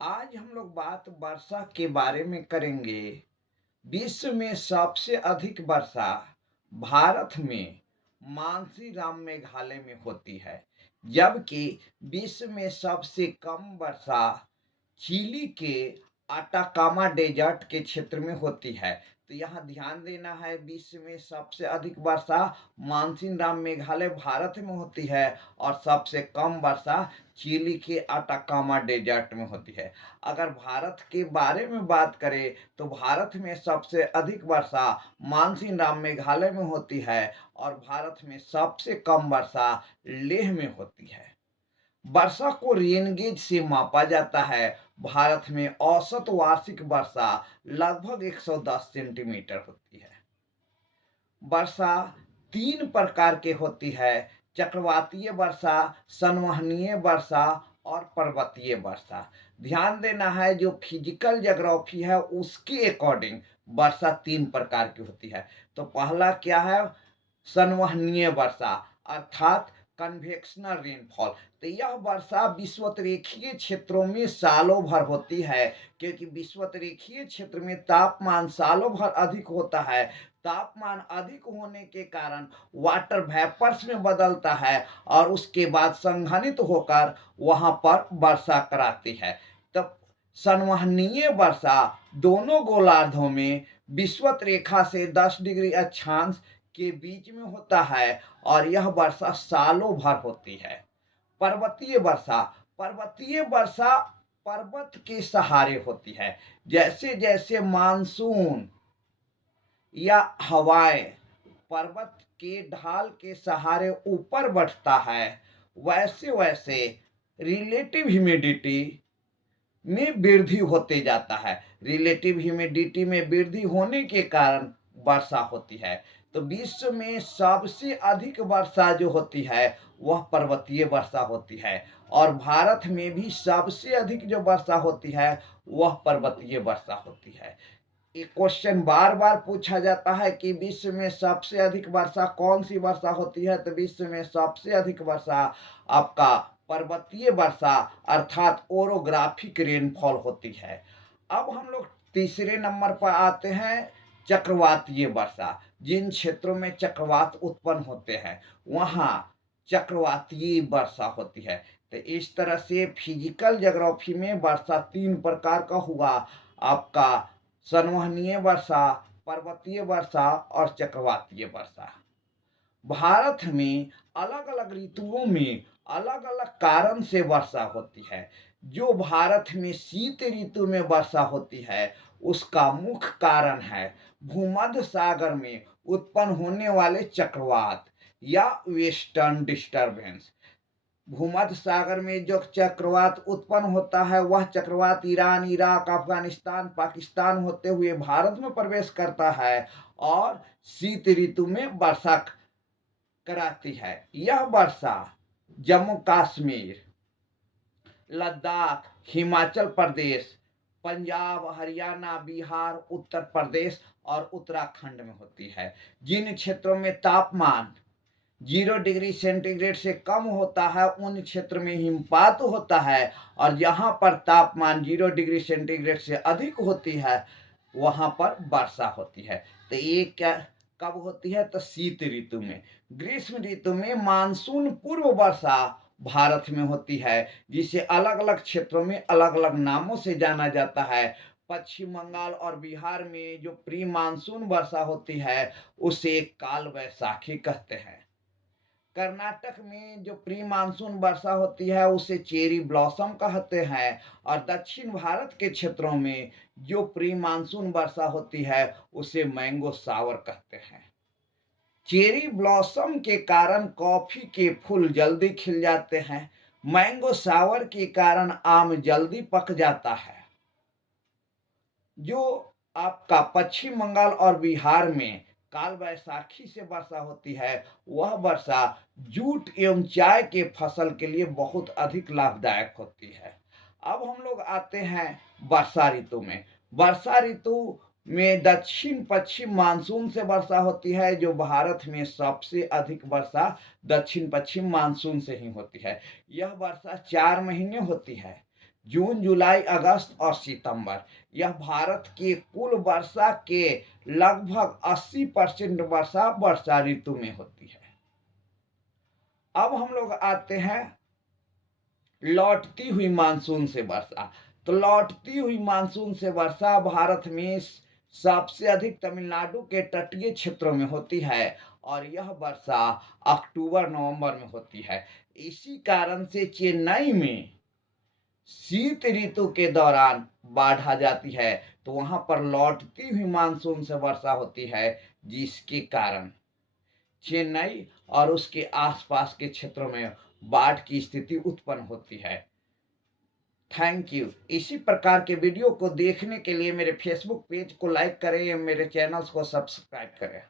आज हम लोग बात वर्षा के बारे में करेंगे। विश्व में सबसे अधिक वर्षा भारत में मानसीराम मेघालय में होती है, जबकि विश्व में सबसे कम वर्षा चिली के अटाकामा डेजर्ट के क्षेत्र में होती है। तो यहाँ ध्यान देना है, विश्व में सबसे अधिक वर्षा मानसीराम मेघालय भारत में होती है और सबसे कम वर्षा चिली के अटाकामा डेजर्ट में होती है। अगर भारत के बारे में बात करें तो भारत में सबसे अधिक वर्षा मानसीराम मेघालय में होती है और भारत में सबसे कम वर्षा लेह में होती है। वर्षा को रेनगेज से मापा जाता है। भारत में औसत वार्षिक वर्षा लगभग 110 सेंटीमीटर होती है। वर्षा तीन प्रकार के होती है: चक्रवातीय वर्षा, संवहनीय वर्षा और पर्वतीय वर्षा। ध्यान देना है, जो फिजिकल ज्योग्राफी है उसके अकॉर्डिंग वर्षा तीन प्रकार की होती है। तो पहला क्या है? संवहनीय वर्षा अर्थात कन्वेक्शनल रेनफॉल। तो यह वर्षा विषुवतरेखीय क्षेत्रों में सालों भर होती है, क्योंकि विषुवतरेखीय क्षेत्र में तापमान सालों भर अधिक होता है। तापमान अधिक होने के कारण वाटर वेपर्स में बदलता है और उसके बाद संघनित होकर वहां पर वर्षा कराती है। तब संवहनीय वर्षा दोनों गोलार्धों में विषुवत रेखा से 10 डिग्री अक्षांश के बीच में होता है और यह वर्षा सालों भर होती है। पर्वतीय वर्षा, पर्वतीय वर्षा पर्वत के सहारे होती है। जैसे जैसे मानसून या हवाएं पर्वत के ढाल के सहारे ऊपर बढ़ता है, वैसे वैसे रिलेटिव ह्यूमिडिटी में वृद्धि होते जाता है। रिलेटिव ह्यूमिडिटी में वृद्धि होने के कारण वर्षा होती है। तो विश्व में सबसे अधिक वर्षा जो होती है वह पर्वतीय वर्षा होती है और भारत में भी सबसे अधिक जो वर्षा होती है वह पर्वतीय वर्षा होती है। एक क्वेश्चन बार बार पूछा जाता है कि विश्व में सबसे अधिक वर्षा कौन सी वर्षा होती है? तो विश्व में सबसे अधिक वर्षा आपका पर्वतीय वर्षा अर्थात ओरोग्राफिक रेनफॉल होती है। अब हम लोग तीसरे नंबर पर आते हैं, चक्रवातीय वर्षा। जिन क्षेत्रों में चक्रवात उत्पन्न होते हैं वहां चक्रवातीय वर्षा होती है। तो इस तरह से फिजिकल ज्योग्राफी में वर्षा तीन प्रकार का हुआ आपका: संवहनीय वर्षा, पर्वतीय वर्षा और चक्रवातीय वर्षा। भारत में अलग अलग ऋतुओं में अलग अलग कारण से वर्षा होती है। जो भारत में शीत ऋतु में वर्षा होती है उसका मुख्य कारण है भूमध्य सागर में उत्पन्न होने वाले चक्रवात या वेस्टर्न डिस्टरबेंस। भूमध्य सागर में जो चक्रवात उत्पन्न होता है वह चक्रवात ईरान, इराक, अफगानिस्तान, पाकिस्तान होते हुए भारत में प्रवेश करता है और शीत ऋतु में वर्षा कराती है। यह वर्षा जम्मू कश्मीर, लद्दाख, हिमाचल प्रदेश, पंजाब, हरियाणा, बिहार, उत्तर प्रदेश और उत्तराखंड में होती है। जिन क्षेत्रों में तापमान 0 डिग्री सेंटीग्रेड से कम होता है उन क्षेत्र में हिमपात होता है और जहाँ पर तापमान 0 डिग्री सेंटीग्रेड से अधिक होती है वहाँ पर वर्षा होती है। तो ये क्या कब होती है? तो शीत ऋतु में। ग्रीष्म ऋतु में मानसून पूर्व वर्षा भारत में होती है, जिसे अलग अलग क्षेत्रों में अलग अलग नामों से जाना जाता है। पश्चिम बंगाल और बिहार में जो प्री मानसून वर्षा होती है उसे काल वैसाखी कहते हैं। कर्नाटक में जो प्री मानसून वर्षा होती है उसे चेरी ब्लॉसम कहते हैं और दक्षिण भारत के क्षेत्रों में जो प्री मानसून वर्षा होती है उसे मैंगो सावर कहते हैं। चेरी ब्लॉसम के कारण कॉफी के फूल जल्दी खिल जाते हैं। मैंगो सावर के कारण आम जल्दी पक जाता है। जो आपका पश्चिम बंगाल और बिहार में काल वैसाखी से वर्षा होती है वह वर्षा जूट एवं चाय के फसल के लिए बहुत अधिक लाभदायक होती है। अब हम लोग आते हैं वर्षा ऋतु में। वर्षा ऋतु में दक्षिण पश्चिम मानसून से वर्षा होती है। जो भारत में सबसे अधिक वर्षा दक्षिण पश्चिम मानसून से ही होती है। यह वर्षा 4 महीने होती है। जून, जुलाई, अगस्त और सितंबर। यह भारत के कुल वर्षा के लगभग 80% वर्षा वर्षा ऋतु में होती है। अब हम लोग आते हैं लौटती हुई मानसून से वर्षा। तो लौटती हुई मानसून से वर्षा भारत में सबसे अधिक तमिलनाडु के तटीय क्षेत्रों में होती है और यह वर्षा अक्टूबर नवंबर में होती है। इसी कारण से चेन्नई में शीत ऋतु के दौरान बाढ़ आ जाती है। तो वहां पर लौटती हुई मानसून से वर्षा होती है, जिसके कारण चेन्नई और उसके आसपास के क्षेत्रों में बाढ़ की स्थिति उत्पन्न होती है। Thank you. इसी प्रकार के वीडियो को देखने के लिए मेरे फेसबुक पेज को लाइक करें, मेरे चैनल्स को सब्सक्राइब करें।